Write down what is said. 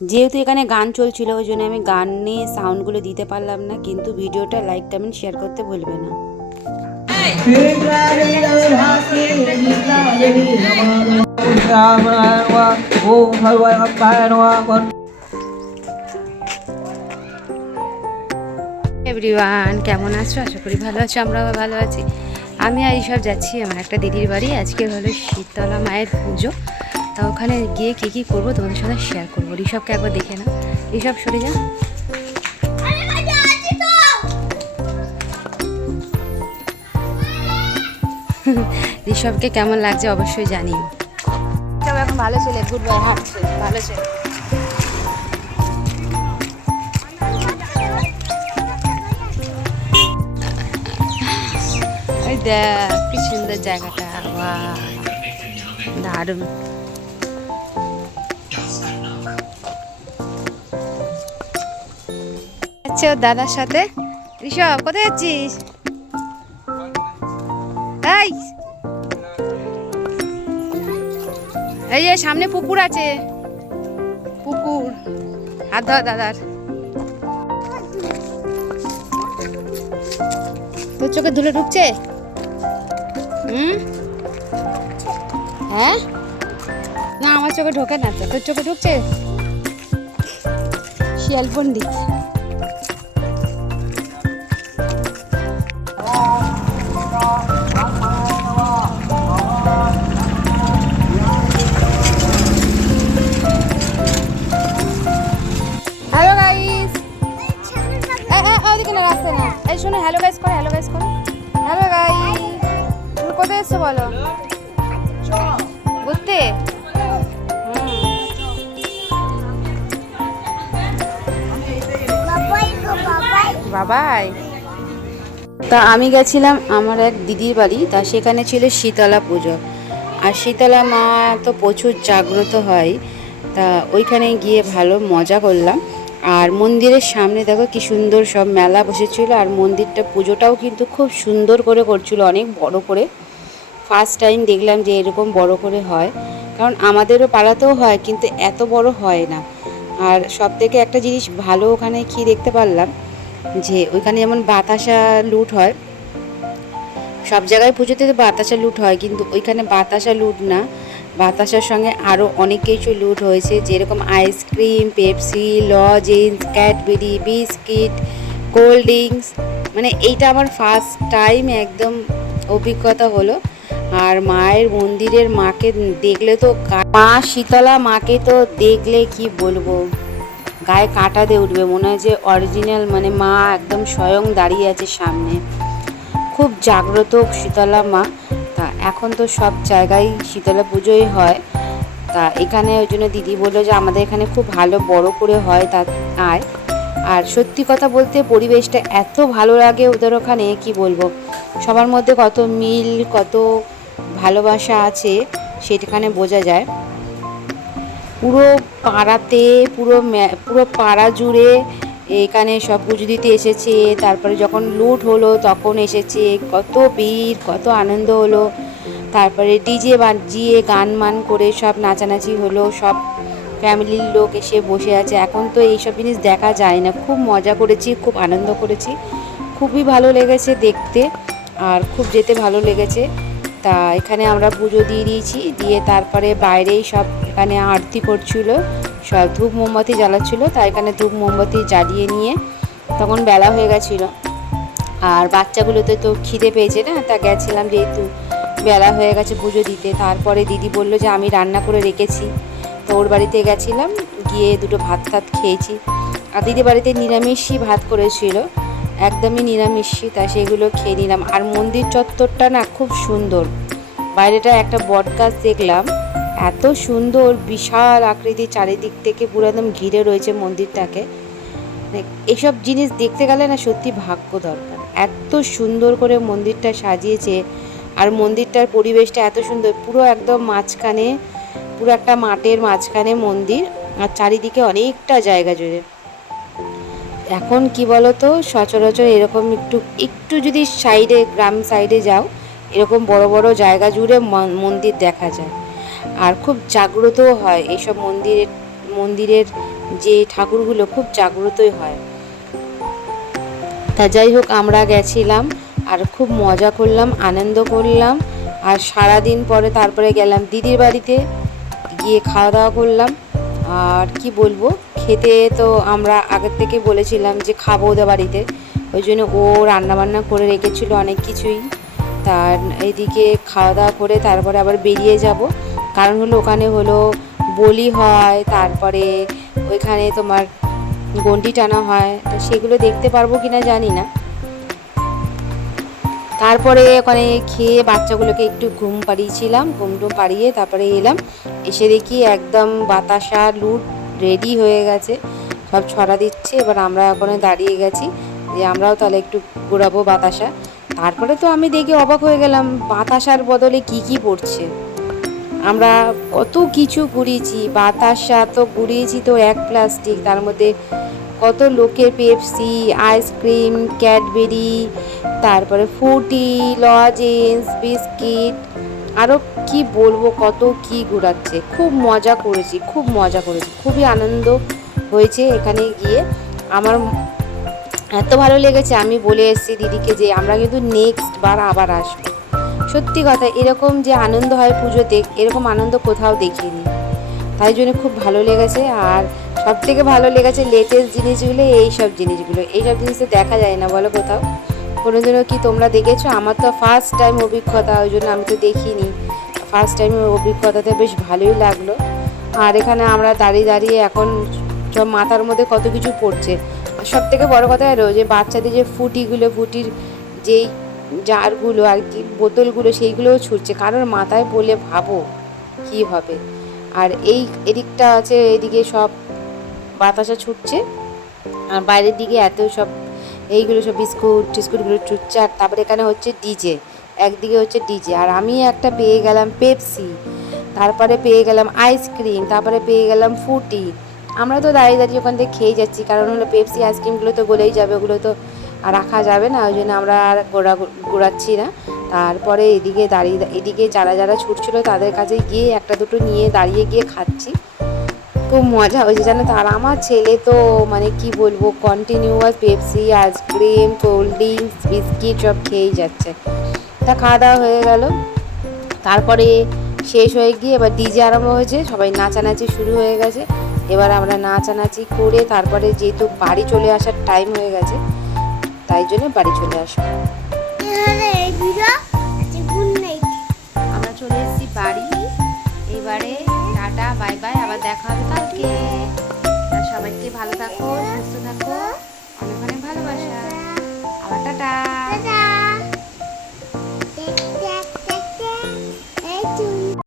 যেহেতু এখানে গান চলছিল ওই জন্য আমি গানে সাউন্ডগুলো দিতে পারলাম না, কিন্তু ভিডিওটা লাইক কমেন্ট শেয়ার করতে ভুলবে না। এভরিওয়ান, কেমন আছো? আশা করি ভালো আছো, আমরাও ভালো আছি। আমি আর এইসব যাচ্ছি আমার একটা দিদির বাড়ি। আজকে হলো শীতলা মায়ের পুজো, তা ওখানে গিয়ে কী কী করবো তোমাদের সাথে শেয়ার করবো। ঋষভকে একবার দেখে না, ঋষভ সরে যা। ঋষভকে কেমন লাগছে অবশ্যই জানিও। সব এখন ভালো ছেলে, গুড বয়, হাঁটছে ভালো ছেলে। ওই দেখ কি সুন্দর জায়গাটা, বাহ দারুণ। আচ্ছা ওর দাদার সাথে। ঋষভ কোথায় যাচ্ছিস? এই এই যে সামনে পুকুর আছে, পুকুর, হাত ধর দাদার। তোর চোখে ধুলো ঢুকছে? হ্যাঁ, না আমার চোখে ঢোকে না তো, তোর চোখে ঢুকছে? শিয়াল পণ্ডিত। হ্যালো গাইস, ওদিকে না, রাস্তায় না। এই শোনো, হ্যালো গাইস করো, হ্যালো গাইস করো। হ্যালো গাইস, তুমি কোথায় এসছো বলো? বুঝতে বাবাই। তা আমি গেছিলাম আমার এক দিদির বাড়ি, তা সেখানে ছিল শীতলা পুজো। আর শীতলা মা তো প্রচুর জাগ্রত হয়, তা ওইখানে গিয়ে ভালো মজা করলাম। আর মন্দিরের সামনে দেখো কি সুন্দর সব মেলা বসেছিল, আর মন্দিরটা পুজোটাও কিন্তু খুব সুন্দর করে করছিল, অনেক বড় করে। ফার্স্ট টাইম দেখলাম যে এরকম বড় করে হয়, কারণ আমাদেরও পাড়াতেও হয় কিন্তু এত বড় হয় না। আর সব থেকে একটা জিনিস ভালো ওখানে কি দেখতে পারলাম, যে ওইখানে যেমন বাতাসা লুট হয়, সব জায়গায় পুজোতে তো বাতাসা লুট হয়, কিন্তু ওইখানে বাতাসা লুট না, বাতাসার সঙ্গে আরও অনেক কিছু লুট হয়েছে, যেরকম ice cream, Pepsi, lozenges, Cadbury, biscuit, cold drinks. মানে এইটা আমার ফার্স্ট টাইম একদম অভিজ্ঞতা হলো। আর মায়ের মন্দিরের মাকে দেখলে তো, মা শীতলা মাকে তো দেখলে কি বলবো, গায়ে কাঁটা দিয়ে উঠবে, মনে হয় যে অরিজিনাল মানে মা একদম স্বয়ং দাঁড়িয়ে আছে সামনে। খুব জাগ্রত শীতলা মা। তা এখন তো সব জায়গায় শীতলা পুজোই হয়, তা এখানে ওই জন্য দিদি বললো যে আমাদের এখানে খুব ভালো বড় করে হয়, তা আয়। আর সত্যি কথা বলতে পরিবেশটা এত ভালো লাগে ওদের ওখানে, কি বলবো, সবার মধ্যে কত মিল, কত ভালোবাসা আছে সেখানে বোঝা যায়। পুরো পাড়াতে, পুরো পাড়া জুড়ে এখানে সব পুজো দিতে এসেছে। তারপরে যখন লুট হলো তখন এসেছে, কত ভিড়, কত আনন্দ হলো। তারপরে ডিজে বাজিয়ে গান মান করে সব নাচানাচি হলো, সব ফ্যামিলির লোক এসে বসে আছে। এখন তো এইসব জিনিস দেখা যায় না। খুব মজা করেছি, খুব আনন্দ করেছি, খুবই ভালো লেগেছে দেখতে, আর খুব যেতে ভালো লেগেছে। তা এখানে আমরা পুজো দিয়ে দিয়েছি, দিয়ে তারপরে বাইরেই সব এখানে আরতি করছিল, সব ধূপ মোমবাতি জ্বালাচ্ছিল। তা এখানে ধূপ মোমবাতি জ্বালিয়ে নিয়ে তখন বেলা হয়ে গেছিলো, আর বাচ্চাগুলোতে তো খিদে পেয়েছে না, তা গেছিলাম যেহেতু বেলা হয়ে গেছে পুজো দিতে। তারপরে দিদি বললো যে আমি রান্না করে রেখেছি, তো ওর বাড়িতে গেছিলাম, গিয়ে দুটো ভাত খেয়েছি। আর দিদি বাড়িতে নিরামিষই ভাত করেছিল, একদমই নিরামিষই, তা সেগুলো খেয়ে নিলাম। আর মন্দির চত্বরটা না খুব সুন্দর, বাইরেটা একটা বট গাছ দেখলাম, এত সুন্দর, বিশাল আকৃতি, চারিদিক থেকে পুরো একদম ঘিরে রয়েছে মন্দিরটাকে। এইসব জিনিস দেখতে গেলে না সত্যি ভাগ্য দরকার, এত সুন্দর করে মন্দিরটা সাজিয়েছে। আর মন্দিরটার পরিবেশটা এত সুন্দর, পুরো একদম মাঝখানে, পুরো একটা মাঠের মাঝখানে মন্দির, আর চারিদিকে অনেকটা জায়গা জুড়ে। এখন কি বলতো, সচরাচর এরকম একটু একটু যদি সাইডে, গ্রাম সাইডে যাও, এরকম বড় বড় জায়গা জুড়ে মন্দির দেখা যায়। আর খুব জাগ্রতও হয় এইসব মন্দিরের যে ঠাকুরগুলো খুব জাগ্রতই হয়। তা যাই হোক, আমরা গেছিলাম আর খুব মজা করলাম, আনন্দ করলাম। আর সারাদিন পরে তারপরে গেলাম দিদির বাড়িতে, গিয়ে খাওয়া দাওয়া করলাম। আর কি বলবো, খেতে তো আমরা আগের থেকে বলেছিলাম যে খাবো ওদের বাড়িতে, ওই জন্য ও রান্নাবান্না করে রেখেছিল অনেক কিছুই। তার এইদিকে খাওয়া দাওয়া করে তারপরে আবার বেরিয়ে যাব, কারণ হলো ওখানে হলো বলি হয়, তারপরে ওইখানে তোমার গন্ডি টানা হয়, তো সেগুলো দেখতে পারবো কিনা জানি না। তারপরে ওখানে খেয়ে বাচ্চাগুলোকে একটু ঘুম পাড়িয়েছিলাম, ঘুম টুম পাড়িয়ে তারপরে এলাম। এসে দেখি একদম বাতাসা লুট রেডি হয়ে গেছে, সব ছড়া দিচ্ছে। এবার আমরা ওখানে দাঁড়িয়ে গেছি যে আমরাও তাহলে একটু ঘোরাবো বাতাসা। তারপরে তো আমি দেখে অবাক হয়ে গেলাম বাতাসার বদলে কি কি পড়ছে। আমরা কত কিছু ঘুরিয়েছি, বাতাসা তো ঘুরিয়েছি তো এক প্লাস্টিক, তার মধ্যে কত লোকের পেপসি, আইসক্রিম, ক্যাডবেরি, তারপরে ফ্রুটি, লজেন্স, বিস্কিট, আরও কি বলবো কত কি ঘোরাচ্ছে। খুব মজা করেছি, খুব মজা করেছি, খুবই আনন্দ হয়েছে এখানে গিয়ে। আমার এত ভালো লেগেছে, আমি বলে এসেছি দিদিকে যে আমরা কিন্তু নেক্সট বার আবার আসবো। সত্যি কথা, এরকম যে আনন্দ হয় পুজোতে, এরকম আনন্দ কোথাও দেখিনি, তাই জন্য খুব ভালো লেগেছে। আর সব থেকে ভালো লেগেছে লেটেস্ট জিনিসগুলো, এইসব জিনিস তো দেখা যায় না বলো কোথাও। কোনোদিনও কি তোমরা দেখেছো? আমার তো ফার্স্ট টাইম অভিজ্ঞতা, ওই জন্য আমি তো দেখিনি। ফার্স্ট টাইমের অভিজ্ঞতাতে বেশ ভালোই লাগলো। আর এখানে আমরা দাঁড়িয়ে দাঁড়িয়ে এখন সব মাথার মধ্যে কত কিছু পড়ছে। আর সব থেকে বড়ো কথা হলো যে বাচ্চাদের যে ফুটির যেই জারগুলো আর কি, বোতলগুলো, সেইগুলোও ছুটছে, কারোর মাথায় বলে ভাবো কি হবে। আর এদিকটা আছে, এদিকে সব বাতাসা ছুটছে, আর বাইরের দিকে এত সব এইগুলো সব টিস্কুটগুলো ছুটছে। আর তারপরে এখানে হচ্ছে ডিজে, একদিকে হচ্ছে ডিজে। আর আমি একটা পেয়ে গেলাম পেপসি, তারপরে পেয়ে গেলাম আইসক্রিম, তারপরে পেয়ে গেলাম ফ্রুটি। আমরা তো দাঁড়িয়ে দাঁড়িয়ে ওখান থেকে খেয়ে যাচ্ছি, কারণ হলো পেপসি আইসক্রিমগুলো তো গলেই যাবে, ওগুলো তো আর রাখা যাবে না, ওই জন্য আমরা আর ঘোরাচ্ছি না। তারপরে এদিকে যারা যারা ছুটছিল তাদের কাছে গিয়ে একটা দুটো নিয়ে দাঁড়িয়ে গিয়ে খাচ্ছি। খুব মজা হয়েছে জানো তো। আর আমার ছেলে তো মানে কি বলবো, continuous Pepsi, ice cream, cold drinks, biscuit সব খেয়েই যাচ্ছে। তা খাওয়া দাওয়া হয়ে গেল, তারপরে শেষ হয়ে গিয়ে এবার ডিজে আরম্ভ হয়েছে, সবাই নাচানাচি শুরু হয়ে গেছে। এবার আমরা নাচানাচি করে তারপরে যেহেতু বাড়ি চলে আসার টাইম হয়ে গেছে, তাই জন্য বাড়ি চলে আসবো। আমরা চলে এসেছি বাড়ি, এবারে টাটা বাই বাই, আবার দেখা হবে কালকে। সবাইকে ভালো থাকো, সুস্থ থাকো, অনেক অনেক ভালোবাসা, আবার টাটা।